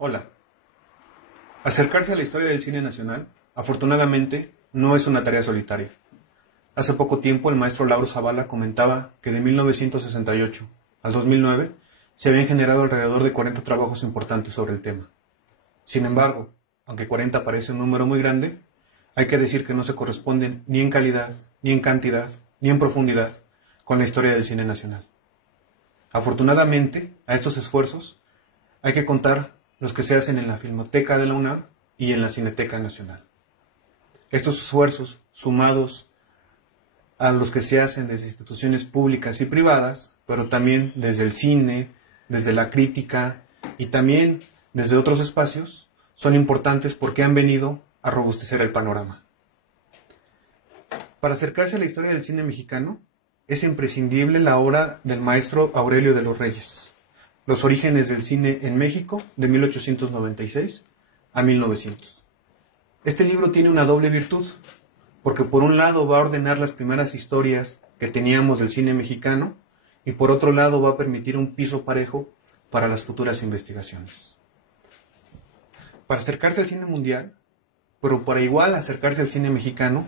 Hola. Acercarse a la historia del cine nacional, afortunadamente, no es una tarea solitaria. Hace poco tiempo el maestro Lauro Zavala comentaba que de 1968 al 2009 se habían generado alrededor de 40 trabajos importantes sobre el tema. Sin embargo, aunque 40 parece un número muy grande, hay que decir que no se corresponden ni en calidad, ni en cantidad, ni en profundidad con la historia del cine nacional. Afortunadamente, a estos esfuerzos hay que contar los que se hacen en la Filmoteca de la UNAM y en la Cineteca Nacional. Estos esfuerzos, sumados a los que se hacen desde instituciones públicas y privadas, pero también desde el cine, desde la crítica y también desde otros espacios, son importantes porque han venido a robustecer el panorama. Para acercarse a la historia del cine mexicano, es imprescindible la obra del maestro Aurelio de los Reyes, Los orígenes del cine en México, de 1896 a 1900. Este libro tiene una doble virtud, porque por un lado va a ordenar las primeras historias que teníamos del cine mexicano, y por otro lado va a permitir un piso parejo para las futuras investigaciones. Para acercarse al cine mundial, pero para igual acercarse al cine mexicano,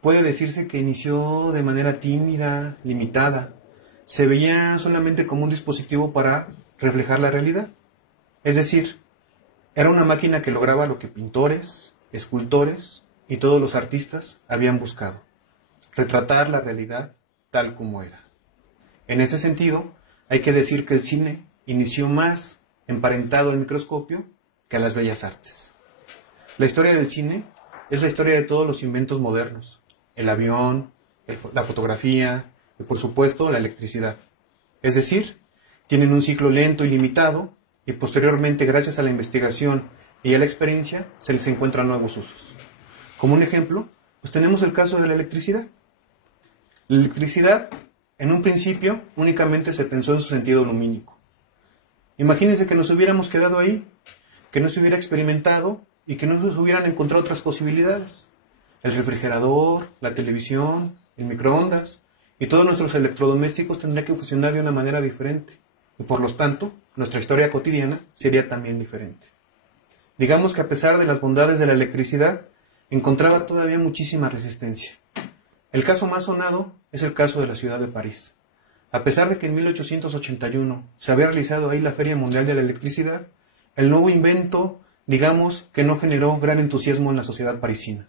puede decirse que inició de manera tímida, limitada. Se veía solamente como un dispositivo para reflejar la realidad. Es decir, era una máquina que lograba lo que pintores, escultores y todos los artistas habían buscado: retratar la realidad tal como era. En ese sentido, hay que decir que el cine inició más emparentado al microscopio que a las bellas artes. La historia del cine es la historia de todos los inventos modernos: el avión, la fotografía y, por supuesto, la electricidad. Es decir, tienen un ciclo lento y limitado, y posteriormente, gracias a la investigación y a la experiencia, se les encuentran nuevos usos. Como un ejemplo, pues tenemos el caso de la electricidad. La electricidad, en un principio, únicamente se pensó en su sentido lumínico. Imagínense que nos hubiéramos quedado ahí, que no se hubiera experimentado y que no se hubieran encontrado otras posibilidades. El refrigerador, la televisión, el microondas y todos nuestros electrodomésticos tendrían que funcionar de una manera diferente, y por lo tanto, nuestra historia cotidiana sería también diferente. Digamos que a pesar de las bondades de la electricidad, encontraba todavía muchísima resistencia. El caso más sonado es el caso de la ciudad de París. A pesar de que en 1881 se había realizado ahí la Feria Mundial de la Electricidad, el nuevo invento, digamos, que no generó gran entusiasmo en la sociedad parisina.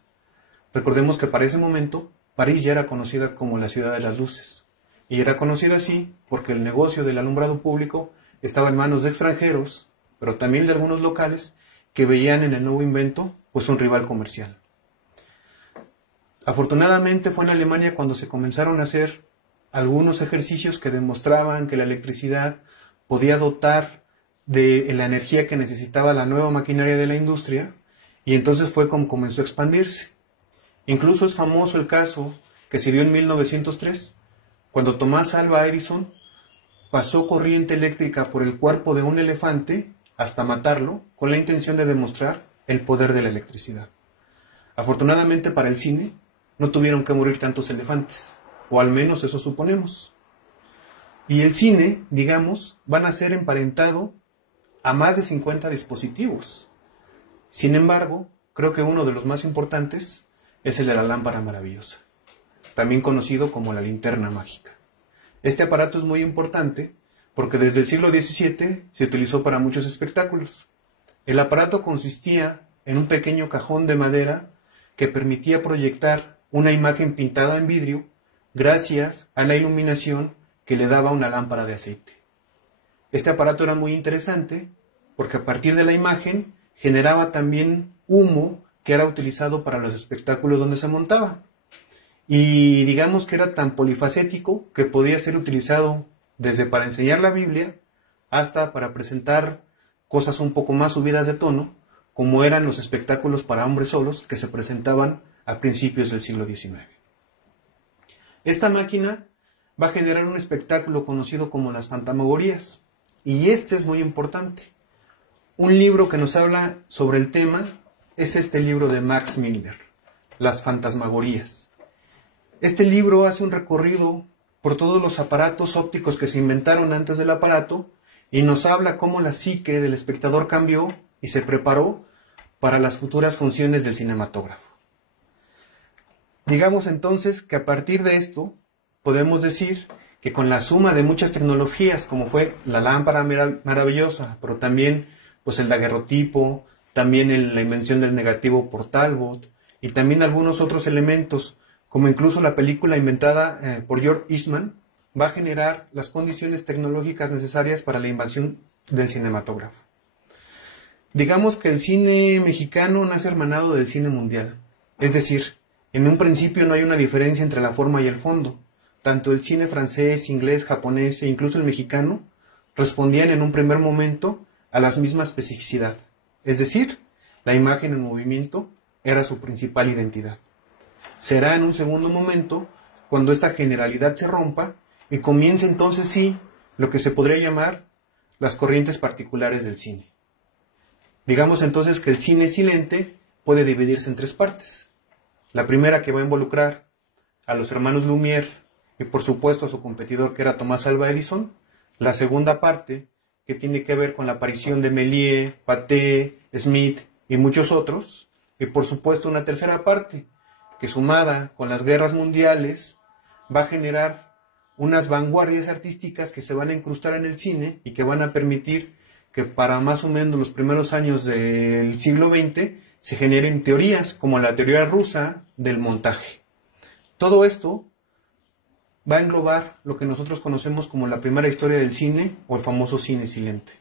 Recordemos que para ese momento, París ya era conocida como la ciudad de las luces, y era conocida así porque el negocio del alumbrado público estaba en manos de extranjeros, pero también de algunos locales que veían en el nuevo invento pues un rival comercial. Afortunadamente fue en Alemania cuando se comenzaron a hacer algunos ejercicios que demostraban que la electricidad podía dotar de la energía que necesitaba la nueva maquinaria de la industria, y entonces fue como comenzó a expandirse. Incluso es famoso el caso que se dio en 1903, cuando Tomás Alva Edison pasó corriente eléctrica por el cuerpo de un elefante hasta matarlo, con la intención de demostrar el poder de la electricidad. Afortunadamente para el cine, no tuvieron que morir tantos elefantes, o al menos eso suponemos. Y el cine, digamos, van a ser emparentado a más de 50 dispositivos. Sin embargo, creo que uno de los más importantes es el de la lámpara maravillosa, también conocido como la linterna mágica. Este aparato es muy importante porque desde el siglo XVII se utilizó para muchos espectáculos. El aparato consistía en un pequeño cajón de madera que permitía proyectar una imagen pintada en vidrio gracias a la iluminación que le daba una lámpara de aceite. Este aparato era muy interesante porque a partir de la imagen generaba también humo que era utilizado para los espectáculos donde se montaba. Y digamos que era tan polifacético que podía ser utilizado desde para enseñar la Biblia hasta para presentar cosas un poco más subidas de tono, como eran los espectáculos para hombres solos que se presentaban a principios del siglo XIX. Esta máquina va a generar un espectáculo conocido como las fantasmagorías, y este es muy importante. Un libro que nos habla sobre el tema es este libro de Max Milner, Las fantasmagorías. Este libro hace un recorrido por todos los aparatos ópticos que se inventaron antes del aparato y nos habla cómo la psique del espectador cambió y se preparó para las futuras funciones del cinematógrafo. Digamos entonces que a partir de esto podemos decir que con la suma de muchas tecnologías, como fue la lámpara maravillosa, pero también pues el daguerrotipo, también la invención del negativo por Talbot, y también algunos otros elementos, como incluso la película inventada por George Eastman, va a generar las condiciones tecnológicas necesarias para la invasión del cinematógrafo. Digamos que el cine mexicano nace hermanado del cine mundial, es decir, en un principio no hay una diferencia entre la forma y el fondo. Tanto el cine francés, inglés, japonés e incluso el mexicano respondían en un primer momento a la misma especificidad, es decir, la imagen en movimiento era su principal identidad. Será en un segundo momento cuando esta generalidad se rompa y comience entonces sí lo que se podría llamar las corrientes particulares del cine. Digamos entonces que el cine silente puede dividirse en tres partes. La primera, que va a involucrar a los hermanos Lumière y por supuesto a su competidor, que era Tomás Alva Edison. La segunda parte, que tiene que ver con la aparición de Méliès, Pathé, Smith y muchos otros. Y por supuesto una tercera parte, que sumada con las guerras mundiales va a generar unas vanguardias artísticas que se van a incrustar en el cine y que van a permitir que para más o menos los primeros años del siglo XX se generen teorías como la teoría rusa del montaje. Todo esto va a englobar lo que nosotros conocemos como la primera historia del cine o el famoso cine silente.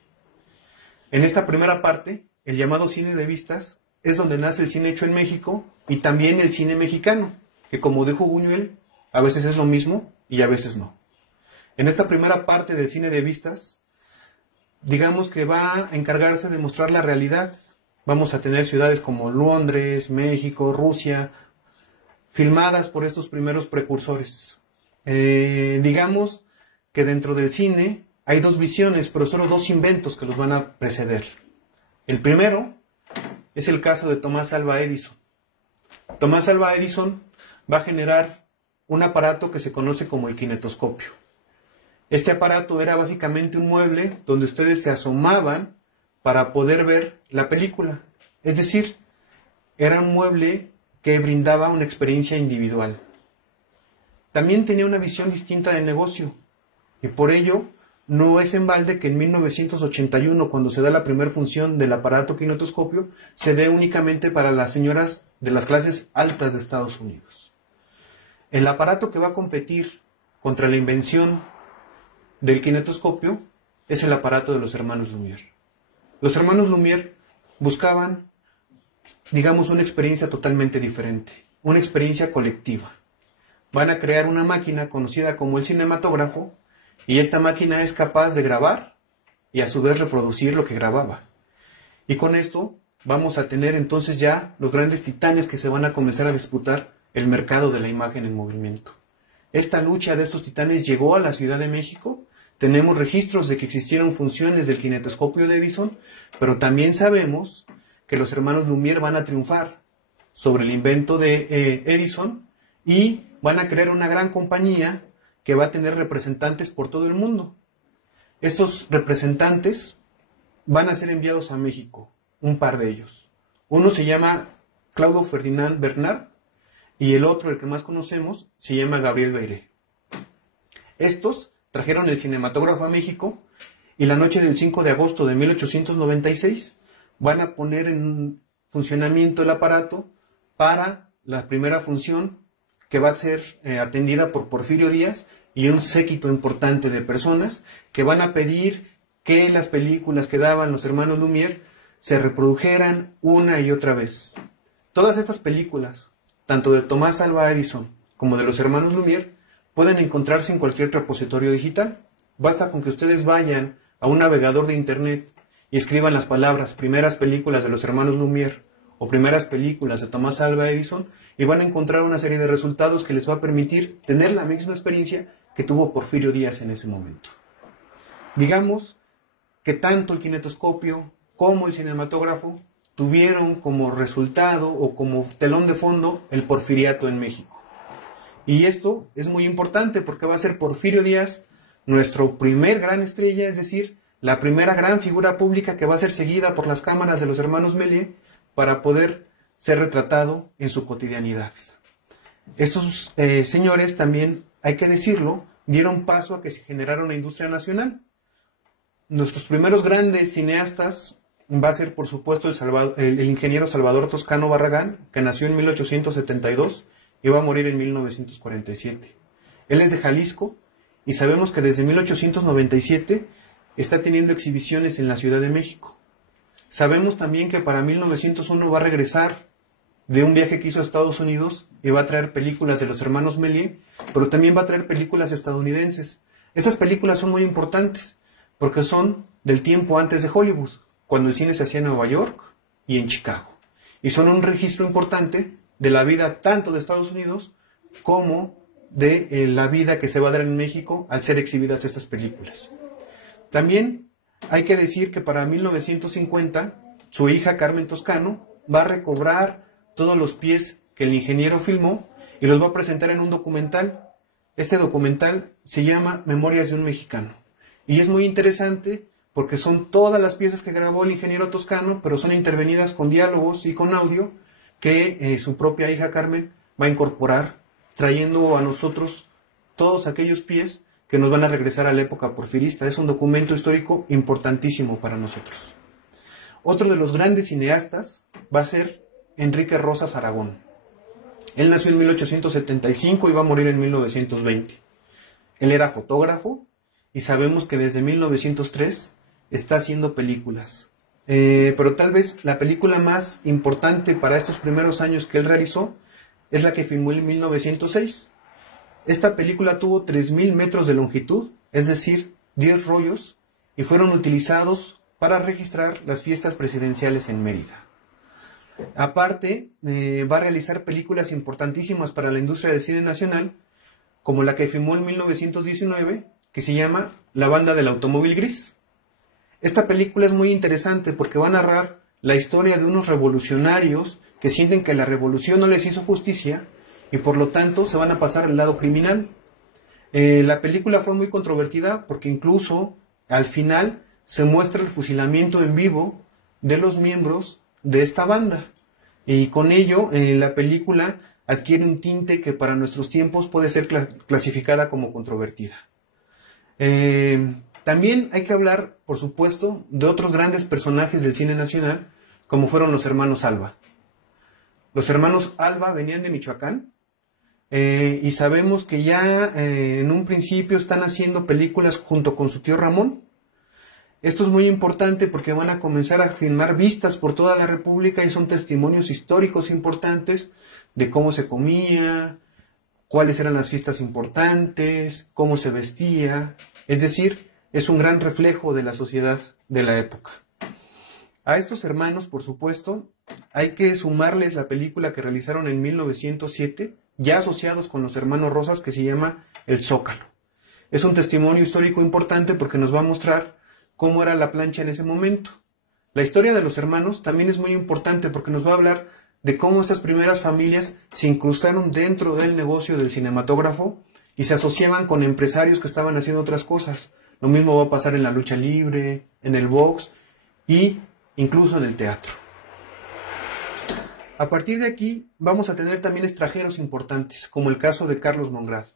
En esta primera parte, el llamado cine de vistas, es donde nace el cine hecho en México y también el cine mexicano, que como dijo Buñuel, a veces es lo mismo y a veces no. En esta primera parte del cine de vistas, digamos que va a encargarse de mostrar la realidad. Vamos a tener ciudades como Londres, México, Rusia, filmadas por estos primeros precursores. Digamos que dentro del cine hay dos visiones, pero solo dos inventos que los van a preceder. El primero es el caso de Tomás Alva Edison. Tomás Alva Edison va a generar un aparato que se conoce como el kinetoscopio. Este aparato era básicamente un mueble donde ustedes se asomaban para poder ver la película. Es decir, era un mueble que brindaba una experiencia individual. También tenía una visión distinta de negocio, y por ello no es en balde que en 1981, cuando se da la primera función del aparato kinetoscopio, se dé únicamente para las señoras de las clases altas de Estados Unidos. El aparato que va a competir contra la invención del kinetoscopio es el aparato de los hermanos Lumière. Los hermanos Lumière buscaban, digamos, una experiencia totalmente diferente, una experiencia colectiva. Van a crear una máquina conocida como el cinematógrafo, y esta máquina es capaz de grabar y a su vez reproducir lo que grababa. Y con esto vamos a tener entonces ya los grandes titanes que se van a comenzar a disputar el mercado de la imagen en movimiento. Esta lucha de estos titanes llegó a la Ciudad de México. Tenemos registros de que existieron funciones del kinetoscopio de Edison, pero también sabemos que los hermanos Lumière van a triunfar sobre el invento de Edison y van a crear una gran compañía que va a tener representantes por todo el mundo. Estos representantes van a ser enviados a México, un par de ellos. Uno se llama Claudio Ferdinand Bernard y el otro, el que más conocemos, se llama Gabriel Beiré. Estos trajeron el cinematógrafo a México y la noche del 5 de agosto de 1896 van a poner en funcionamiento el aparato para la primera función, que va a ser atendida por Porfirio Díaz y un séquito importante de personas que van a pedir que las películas que daban los hermanos Lumière se reprodujeran una y otra vez. Todas estas películas, tanto de Tomás Alva Edison como de los hermanos Lumière, pueden encontrarse en cualquier repositorio digital. Basta con que ustedes vayan a un navegador de internet y escriban las palabras primeras películas de los hermanos Lumière o primeras películas de Tomás Alva Edison y van a encontrar una serie de resultados que les va a permitir tener la misma experiencia que tuvo Porfirio Díaz en ese momento. Digamos que tanto el kinetoscopio como el cinematógrafo tuvieron como resultado o como telón de fondo el porfiriato en México. Y esto es muy importante porque va a ser Porfirio Díaz nuestro primer gran estrella, es decir, la primera gran figura pública que va a ser seguida por las cámaras de los hermanos Méliès para poder ser retratado en su cotidianidad. Estos señores también, hay que decirlo, dieron paso a que se generara una industria nacional. Nuestros primeros grandes cineastas va a ser, por supuesto, el ingeniero Salvador Toscano Barragán, que nació en 1872 y va a morir en 1947. Él es de Jalisco y sabemos que desde 1897 está teniendo exhibiciones en la Ciudad de México. Sabemos también que para 1901 va a regresar de un viaje que hizo a Estados Unidos y va a traer películas de los hermanos Méliès, pero también va a traer películas estadounidenses. Estas películas son muy importantes porque son del tiempo antes de Hollywood, cuando el cine se hacía en Nueva York y en Chicago. Y son un registro importante de la vida tanto de Estados Unidos como de la vida que se va a dar en México al ser exhibidas estas películas. También hay que decir que para 1950 su hija Carmen Toscano va a recobrar todos los pies que el ingeniero filmó y los va a presentar en un documental. Este documental se llama Memorias de un Mexicano y es muy interesante porque son todas las piezas que grabó el ingeniero Toscano, pero son intervenidas con diálogos y con audio que su propia hija Carmen va a incorporar, trayendo a nosotros todos aquellos pies que nos van a regresar a la época porfirista. Es un documento histórico importantísimo para nosotros. Otro de los grandes cineastas va a ser Enrique Rosas Aragón. Él nació en 1875 y va a morir en 1920. Él era fotógrafo y sabemos que desde 1903 está haciendo películas. Pero tal vez la película más importante para estos primeros años que él realizó es la que filmó en 1906. Esta película tuvo 3.000 metros de longitud, es decir, 10 rollos, y fueron utilizados para registrar las fiestas presidenciales en Mérida. Aparte, va a realizar películas importantísimas para la industria del cine nacional, como la que filmó en 1919, que se llama La banda del automóvil gris. Esta película es muy interesante porque va a narrar la historia de unos revolucionarios que sienten que la revolución no les hizo justicia y por lo tanto se van a pasar al lado criminal. La película fue muy controvertida porque incluso al final se muestra el fusilamiento en vivo de los miembros de esta banda. Y con ello la película adquiere un tinte que para nuestros tiempos puede ser clasificada como controvertida. También hay que hablar, por supuesto, de otros grandes personajes del cine nacional, como fueron los hermanos Alba. Los hermanos Alba venían de Michoacán y sabemos que ya en un principio están haciendo películas junto con su tío Ramón. Esto es muy importante porque van a comenzar a filmar vistas por toda la República y son testimonios históricos importantes de cómo se comía, cuáles eran las fiestas importantes, cómo se vestía. Es decir, es un gran reflejo de la sociedad de la época. A estos hermanos, por supuesto, hay que sumarles la película que realizaron en 1907, ya asociados con los hermanos Rosas, que se llama El Zócalo. Es un testimonio histórico importante porque nos va a mostrar cómo era la plancha en ese momento. La historia de los hermanos también es muy importante porque nos va a hablar de cómo estas primeras familias se incrustaron dentro del negocio del cinematógrafo y se asociaban con empresarios que estaban haciendo otras cosas. Lo mismo va a pasar en la lucha libre, en el box y incluso en el teatro. A partir de aquí vamos a tener también extranjeros importantes, como el caso de Carlos Mongrad.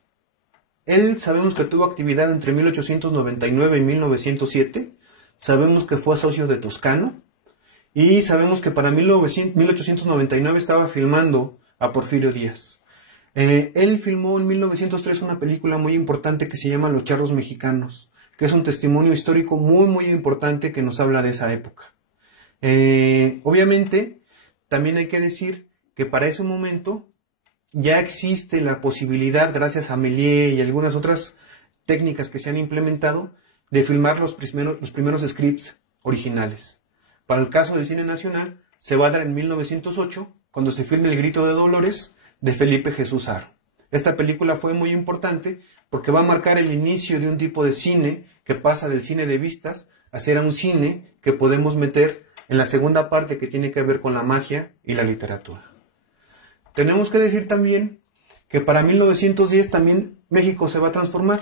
Él sabemos que tuvo actividad entre 1899 y 1907, sabemos que fue socio de Toscano y sabemos que para 1899 estaba filmando a Porfirio Díaz. Él filmó en 1903 una película muy importante que se llama Los Charros Mexicanos, que es un testimonio histórico muy importante que nos habla de esa época. Obviamente, también hay que decir que para ese momento ya existe la posibilidad, gracias a Méliès y algunas otras técnicas que se han implementado, de filmar los primeros scripts originales. Para el caso del cine nacional, se va a dar en 1908, cuando se filma El Grito de Dolores, de Felipe Jesús Haro. Esta película fue muy importante porque va a marcar el inicio de un tipo de cine que pasa del cine de vistas a ser un cine que podemos meter en la segunda parte que tiene que ver con la magia y la literatura. Tenemos que decir también que para 1910 también México se va a transformar.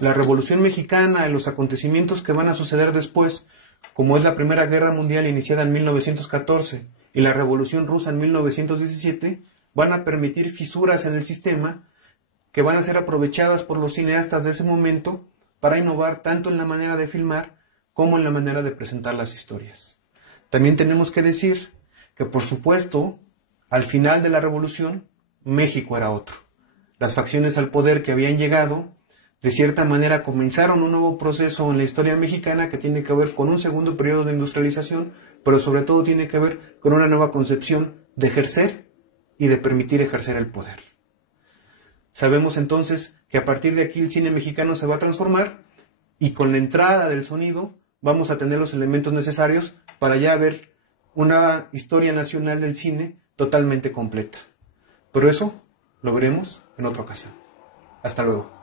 La Revolución Mexicana y los acontecimientos que van a suceder después, como es la Primera Guerra Mundial iniciada en 1914 y la Revolución Rusa en 1917, van a permitir fisuras en el sistema que van a ser aprovechadas por los cineastas de ese momento para innovar tanto en la manera de filmar como en la manera de presentar las historias. También tenemos que decir que, por supuesto, al final de la Revolución, México era otro. Las facciones al poder que habían llegado, de cierta manera, comenzaron un nuevo proceso en la historia mexicana que tiene que ver con un segundo periodo de industrialización, pero sobre todo tiene que ver con una nueva concepción de ejercer y de permitir ejercer el poder. Sabemos entonces que a partir de aquí el cine mexicano se va a transformar y con la entrada del sonido vamos a tener los elementos necesarios para ya ver una historia nacional del cine totalmente completa. Pero eso lo veremos en otra ocasión. Hasta luego.